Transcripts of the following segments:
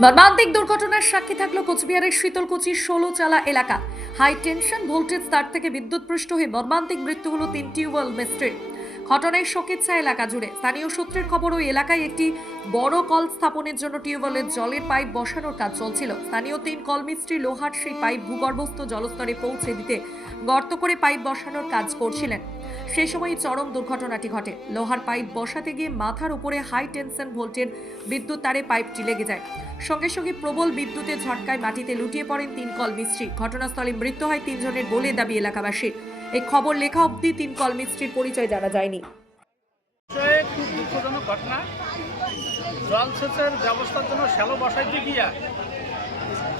মর্মান্তিক দুর্ঘটনার সাক্ষী থাকল কোচবিহারের শীতলকুচির ষোলো চালা এলাকা। হাই টেনশন, ভোল্টেজ তার থেকে বিদ্যুৎপৃষ্ট হয়ে মর্মান্তিক মৃত্যু হল তিন টিউবওয়েল মিস্ত্রির ঘটনায় শোকেচ্ছা এলাকা জুড়ে। স্থানীয় সূত্রের খবর, ওই এলাকায় একটি বড় কল স্থাপনের জন্য টিউবওয়েলের জলের পাইপ বসানোর কাজ চলছিল। স্থানীয় তিন কল মিস্ত্রি লোহার সেই পাইপ ভূগর্ভস্থ জলস্তরে পৌঁছে দিতে গর্ত করে পাইপ বসানোর কাজ করছিলেন। সেই সময় চরম দুর্ঘটনাটি ঘটে। লোহার পাইপ বসাতে গিয়ে মাথার উপরে হাই টেনশন ভোল্টের বিদ্যুৎ তারে পাইপটি লেগে যায়। সঙ্গে সঙ্গে প্রবল বিদ্যুতের ঝটকায় মাটিতে লুটিয়ে পড়েন তিন কল মিস্ত্রি ঘটনাস্থলে মৃত্যু হয় তিনজনের বলে দাবি এলাকাবাসীর। এই খবর লেখা অবধি তিন কল মিস্ত্রির পরিচয় জানা যায়নি। জলসেচের ব্যবস্থার জন্য শ্যালো বসাইতে গিয়া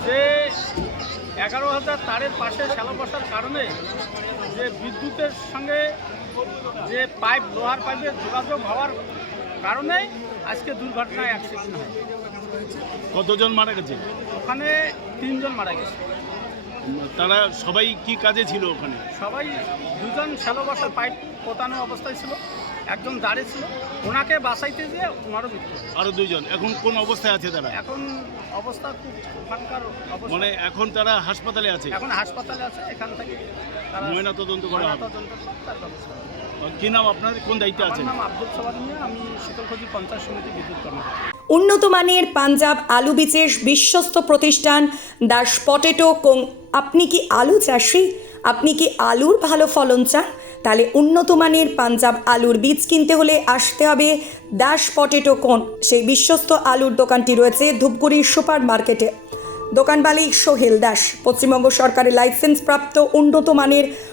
যে এগারো হাজার তারের পাশে শ্যালো বসার কারণে যে বিদ্যুতের সঙ্গে যে পাইপ লোহার পাইপের যোগাযোগ হওয়ার কারণে আজকে দুর্ঘটনায় অ্যাক্সিডেন্ট হয়। কতজন মারা গেছে? ওখানে তিনজন মারা গেছে। তারা সবাই কি কাজে ছিল ওখানে? সবাই দুজন শ্যালো বসার পাইপ পোতানো অবস্থায় ছিল। একজন দাঁড়িয়ে ছিল। ওনাকে বাঁচাইতে যেয়ে ওনারও মৃত্যু হয়। আরও দুইজন। এখন কোন অবস্থায় আছে তারা? এখন অবস্থা খুব ওখানকার অবস্থা। মানে এখন তারা হাসপাতালে আছে? এখন হাসপাতালে আছে এখান থেকে তারা ময়না তদন্ত করা হবে। ময়নাতদন্ত করে তার ব্যবস্থা হবে। কি নাম আপনার? কোন দায়িত্বে আমার আছেন? নাম আব্দুল মিয়া আমি শীতলকুচি পঞ্চায়েত সমিতি বিদ্যুৎ কর্মকর্তা। উন্নত মানের পাঞ্জাব আলু বীজের বিশ্বস্ত প্রতিষ্ঠান দাস পটেটো কোং আপনি কি আলু চাষি? আপনি কি আলুর ভালো ফলন চান? তাহলে উন্নত মানের পাঞ্জাব আলুর বীজ কিনতে হলে আসতে হবে দাস পটেটো কোন সেই বিশ্বস্ত আলুর দোকানটি রয়েছে ধূপগুড়ির সুপার মার্কেটে দোকান মালিক সোহেল দাস, পশ্চিমবঙ্গ সরকারের লাইসেন্সপ্রাপ্ত উন্নত মানের